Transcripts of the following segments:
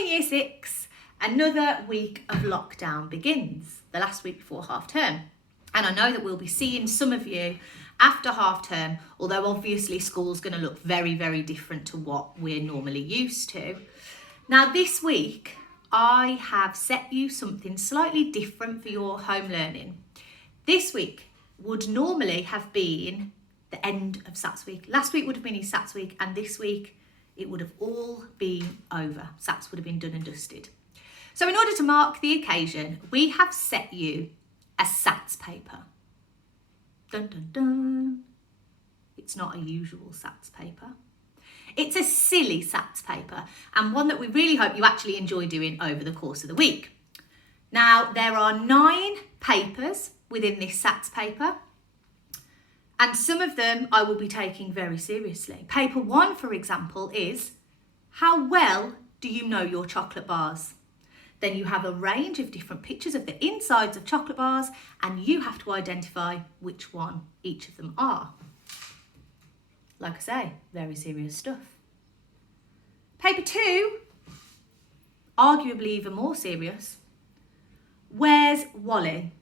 morning Year 6, another week of lockdown begins, the last week before half term. And I know that we'll be seeing some of you after half term, although obviously school's going to look very, very different to what we're normally used to. Now this week, I have set you something slightly different for your home learning. This week would normally have been the end of SATS week. Last week would have been his SATS week, and this week it would have all been over. SATS would have been done and dusted. So in order to mark the occasion, we have set you a SATS paper. Dun, dun, dun. It's not a usual SATS paper. It's a silly SATS paper, and one that we really hope you actually enjoy doing over the course of the week. Now, there are 9 papers within this SATS paper, and some of them I will be taking very seriously. Paper 1, for example, is how well do you know your chocolate bars? Then you have a range of different pictures of the insides of chocolate bars, and you have to identify which one each of them are. Like I say, very serious stuff. Paper 2, arguably even more serious. Where's Wally?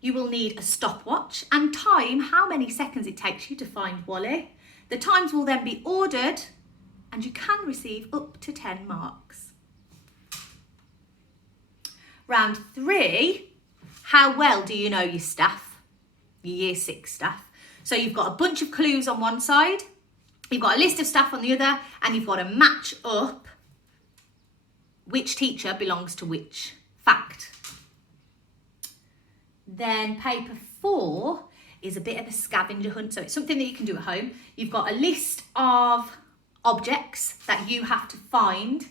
You will need a stopwatch and time how many seconds it takes you to find Wally. The times will then be ordered, and you can receive up to 10 marks. Round 3, how well do you know your staff, your Year 6 staff? So you've got a bunch of clues on one side, you've got a list of staff on the other, and you've got to match up which teacher belongs to which fact. Then paper 4 is a bit of a scavenger hunt. So it's something that you can do at home. You've got a list of objects that you have to find,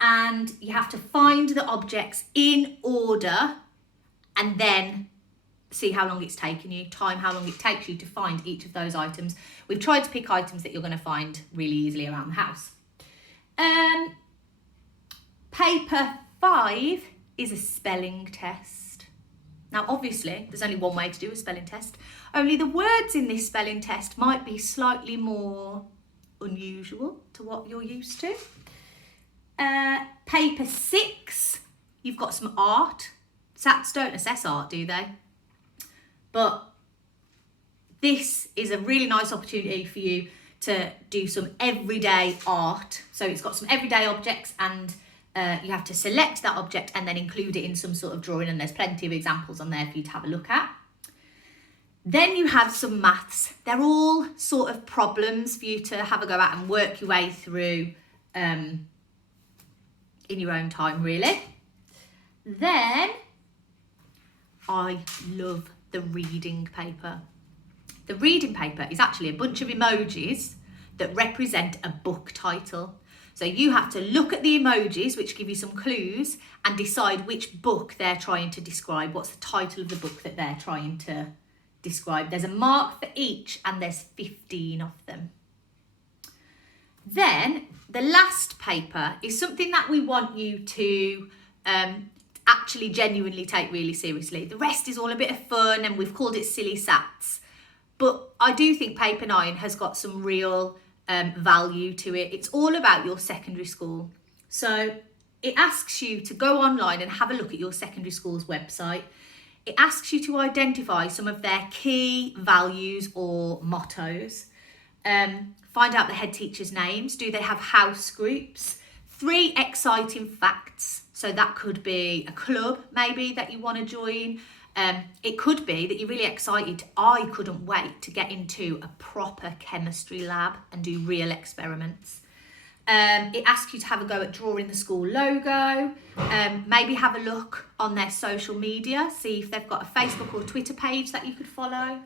and you have to find the objects in order and then see how long it's taken you, time how long it takes you to find each of those items. We've tried to pick items that you're going to find really easily around the house. Paper 5 is a spelling test. Now, obviously, there's only one way to do a spelling test. Only the words in this spelling test might be slightly more unusual to what you're used to. Paper 6, you've got some art. SATs don't assess art, do they? But this is a really nice opportunity for you to do some everyday art. So it's got some everyday objects, and you have to select that object and then include it in some sort of drawing, and there's plenty of examples on there for you to have a look at. Then you have some maths. They're all sort of problems for you to have a go at and work your way through in your own time, really. Then I love the reading paper. The reading paper is actually a bunch of emojis that represent a book title. So you have to look at the emojis, which give you some clues, and decide which book they're trying to describe. What's the title of the book that they're trying to describe? There's a mark for each, and there's 15 of them. Then the last paper is something that we want you to actually genuinely take really seriously. The rest is all a bit of fun, and we've called it Silly SATs. But I do think paper 9 has got some real value to it. It's all about your secondary school. So it asks you to go online and have a look at your secondary school's website. It asks you to identify some of their key values or mottos. Find out the head teachers' names. Do they have house groups? 3 exciting facts. So that could be a club maybe that you want to join. It could be that you're really excited. I couldn't wait to get into a proper chemistry lab and do real experiments. It asks you to have a go at drawing the school logo. Maybe have a look on their social media, see if they've got a Facebook or Twitter page that you could follow.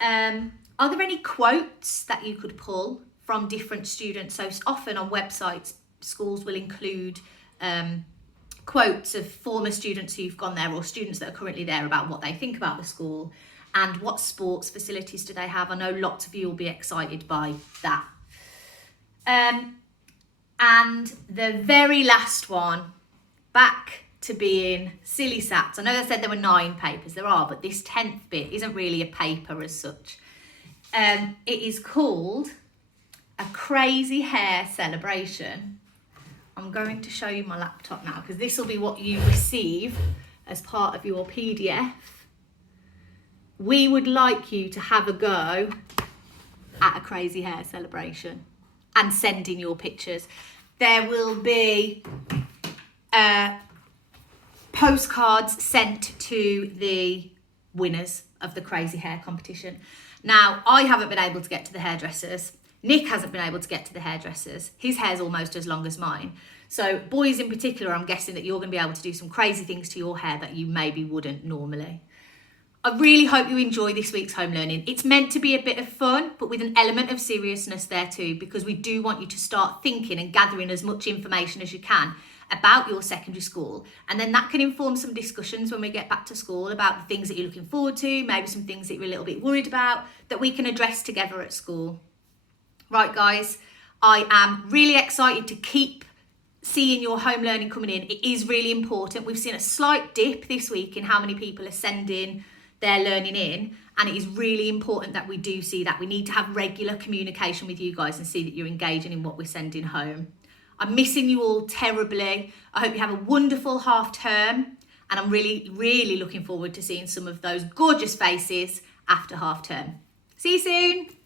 Are there any quotes that you could pull from different students? So often on websites, schools will include quotes of former students who've gone there or students that are currently there about what they think about the school and what sports facilities do they have. I know lots of you will be excited by that. And the very last one, back to being silly SATs. I know they said there were 9 papers, there are, but this 10th bit isn't really a paper as such. It is called a crazy hair celebration. I'm going to show you my laptop now because this will be what you receive as part of your PDF. We would like you to have a go at a Crazy Hair celebration and send in your pictures. There will be postcards sent to the winners of the Crazy Hair competition. Now, I haven't been able to get to the hairdressers. Nick hasn't been able to get to the hairdressers. His hair's almost as long as mine. So boys in particular, I'm guessing that you're going to be able to do some crazy things to your hair that you maybe wouldn't normally. I really hope you enjoy this week's home learning. It's meant to be a bit of fun, but with an element of seriousness there too, because we do want you to start thinking and gathering as much information as you can about your secondary school. And then that can inform some discussions when we get back to school about the things that you're looking forward to, maybe some things that you're a little bit worried about that we can address together at school. Right, guys, I am really excited to keep seeing your home learning coming in. It is really important. We've seen a slight dip this week in how many people are sending their learning in, and it is really important that we do see that. We need to have regular communication with you guys and see that you're engaging in what we're sending home. I'm missing you all terribly. I hope you have a wonderful half term, and I'm really, really looking forward to seeing some of those gorgeous faces after half term. See you soon.